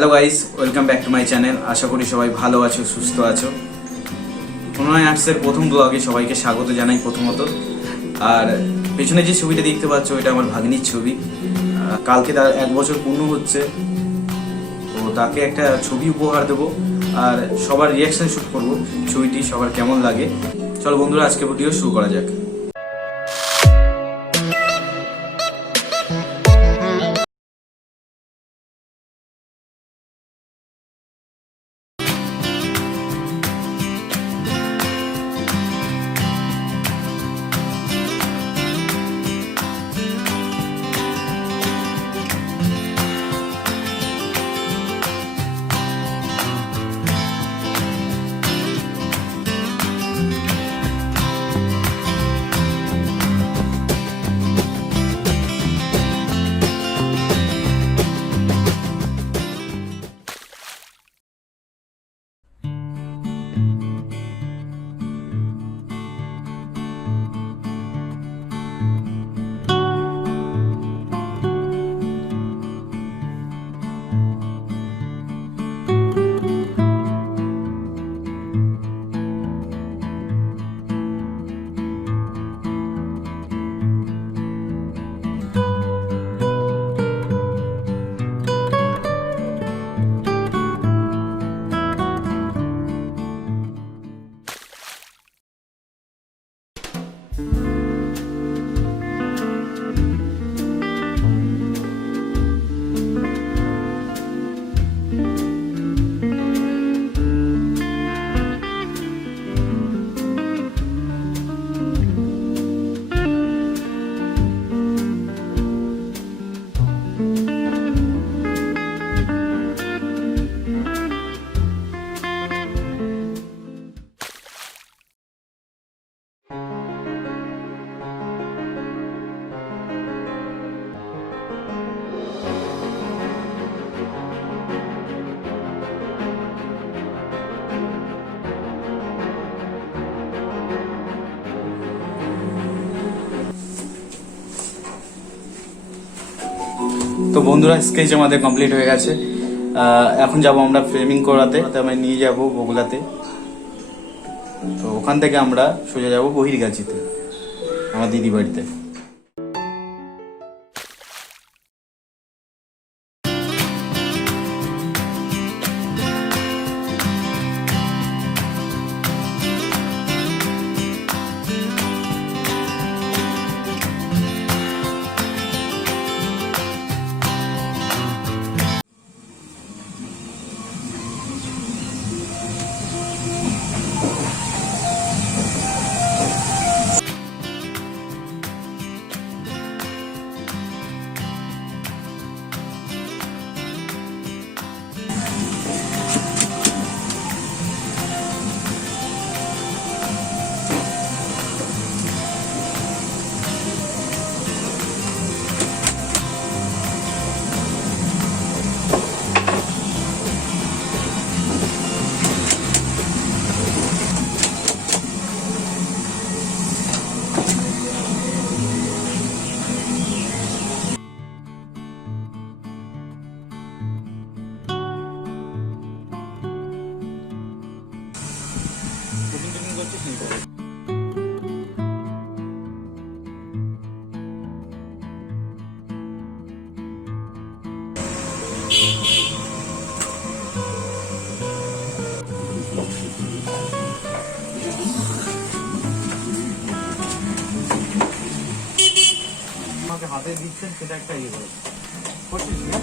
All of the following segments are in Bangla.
Hello guys, welcome back to my channel. আশা করি সবাই ভালো আছো, সুস্থ আছো। পronayarts-এর প্রথম ব্লগে সবাইকে স্বাগত জানাই প্রথমত। আর পেছনে যে ছবিটা দেখতে পাচ্ছ এটা আমার ভাগ্নির ছবি। কালকে তার 1 বছর পূর্ণ হচ্ছে, তো তাকে একটা ছবি উপহার দেবো আর সবার রিয়াকশন শুট করবো, ছবিটি সবার কেমন লাগে। চলো বন্ধুরা, আজকে ভিডিও শুরু করা যাক। তো বন্ধুরা, স্কেচ আমাদের কমপ্লিট হয়ে গেছে। এখন যাব আমরা ফ্রেমিং করাতে। আমি নিয়ে যাব বগুলাতে। তো ওখান থেকে আমরা সোজা যাব বহিরগাছিতে, আমার দিদি বাড়িতে। হাতে দিচ্ছেন সেটা একটা ইয়ে করছিস না?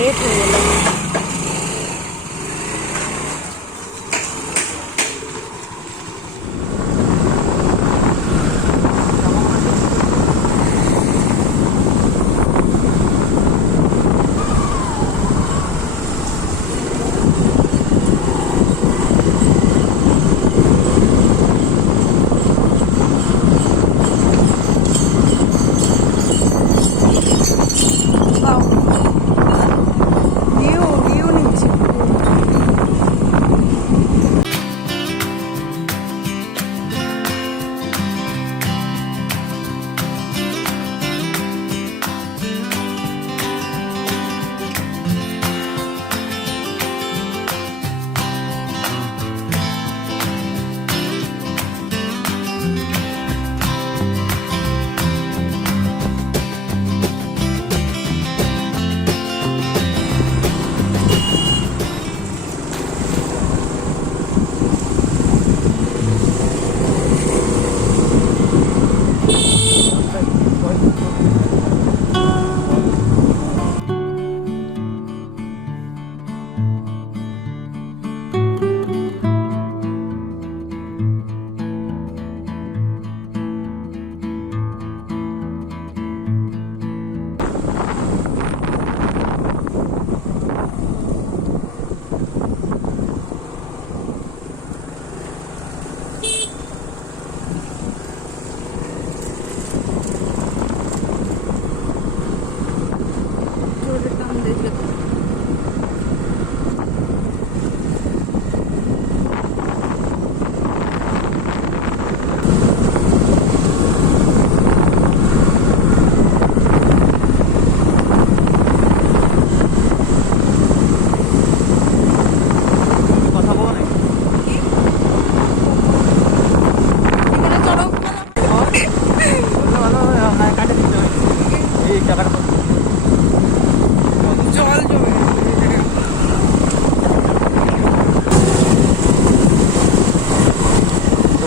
লেট হয়ে গেল।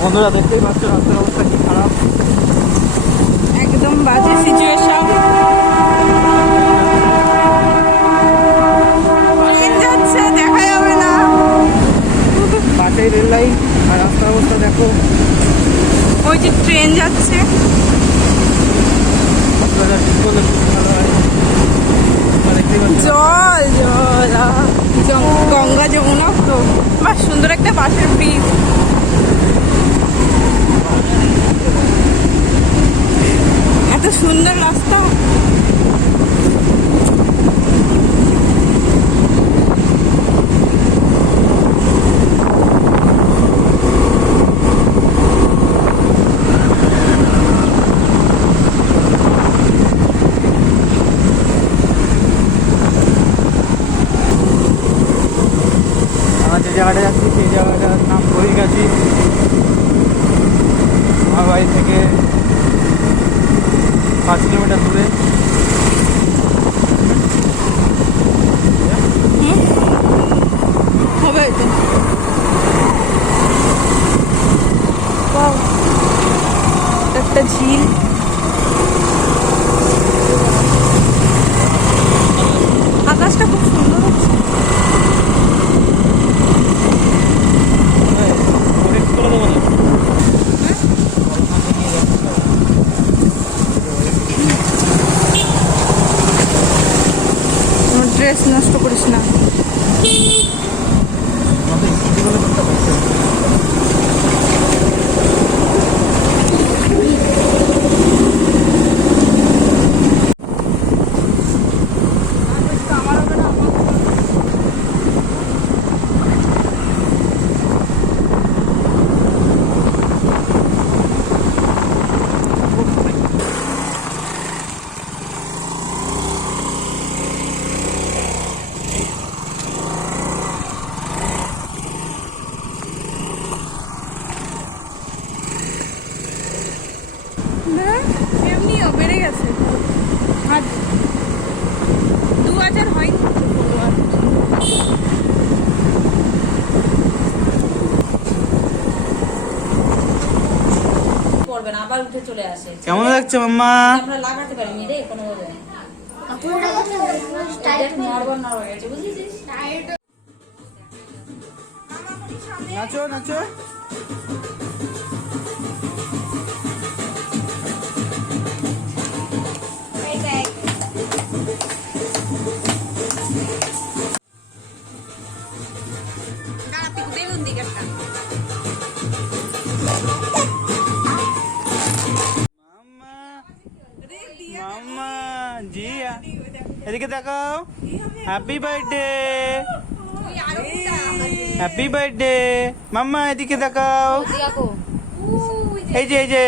বন্ধুরা দেখতেই পাচ্ছ রাস্তার অবস্থা কি খারাপ, একদম বাজে সিচুয়েশন। ট্রেন যাচ্ছে, দেখা যাবে না। পাশেই রেল লাইন আর রাস্তার অবস্থা দেখো। ওই যে ট্রেন যাচ্ছে। জল জল গঙ্গা যমুনা তো বাহ, সুন্দর একটা বাঁশের ব্রিজ। এত সুন্দর রাস্তা। যে জায়গাটা যাচ্ছি সেই জায়গাটার নাম বহির্গাছি। আমার বাড়ি থেকে 5 কিলোমিটার দূরে। হবে তো একটা ঝিল। আকাশটা খুব সুন্দর হচ্ছে। ড্রেস নষ্ট করিস না। এমনিও বেড়ে গেছে আর 2000 হয়নি follower। পড়বে না, আবার উঠে চলে আসে। কেমন লাগছে মাম্মা? আমরা লাগাতে পারিনি রে কোনোভাবে। নড়বড় গেছে, বুঝেছিস? নাচো নাচো। বেলুন দিকে একটা মাম্মা জিয়া এদিকে তাকাও। Happy birthday, happy birthday mamma, এদিকে তাকাও। এই যে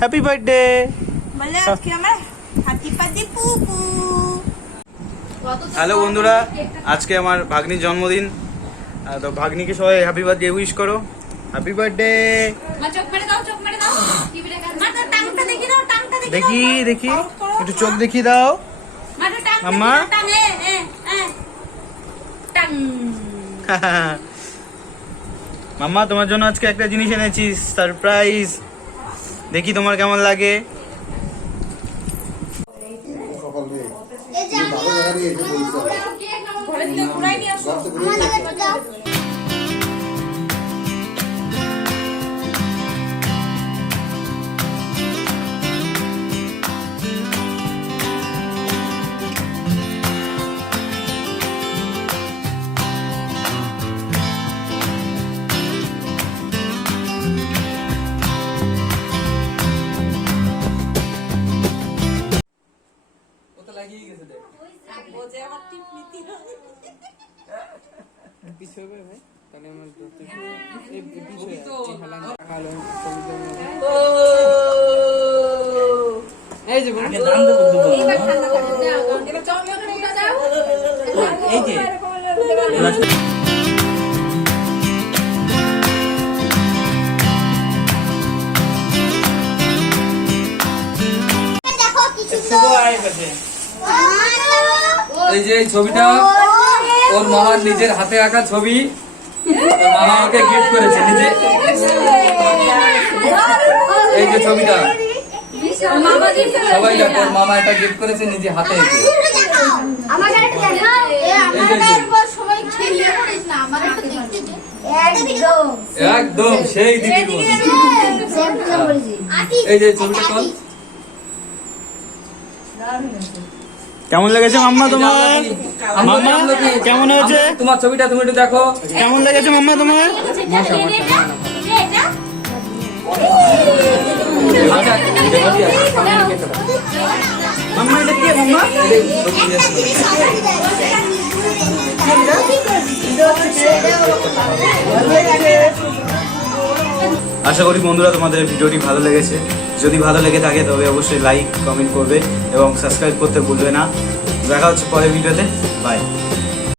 হ্যাপি বার্থডে। বলে আজকে আমার হাতি পাতি পুপু। হ্যালো বন্ধুরা, আজকে আমার ভাগ্নির জন্মদিন। তো ভাগ্নিকে সবাই হ্যাপি বার্থডে উইশ করো। Happy birthday. দেখি দেখি একটু চোখ দেখিয়ে দাও মাম্মা। মাম্মা তোমার জন্য আজকে একটা জিনিস এনেছি, সারপ্রাইজ। দেখি তোমার কেমন লাগে। এই যে এই ছবিটা ওর মামার নিজের হাতে আঁকা ছবি, ওর মামা আমাকে গিফট করেছে নিজে। এই যে ছবিটা সবাই দেখো, ওর মামা এটা গিফট করেছে নিজে হাতে এঁকে। একদম সেই দিদির মতো। এই যে ছবিটা কল কেমন লেগেছে মাম্মা তোমার? মাম্মা কেমন হয়েছে তোমার ছবিটা? তুমি একটু দেখো কেমন লেগেছে মাম্মা তোমার? মাম্মা এটা কি মাম্মা? আশা করি বন্ধুরা তোমাদের ভিডিওটি ভালো লেগেছে। যদি ভালো লেগে থাকে তবে অবশ্যই লাইক কমেন্ট করবে এবং সাবস্ক্রাইব করতে ভুলবে না। দেখা হচ্ছে পরের ভিডিওতে। বাই।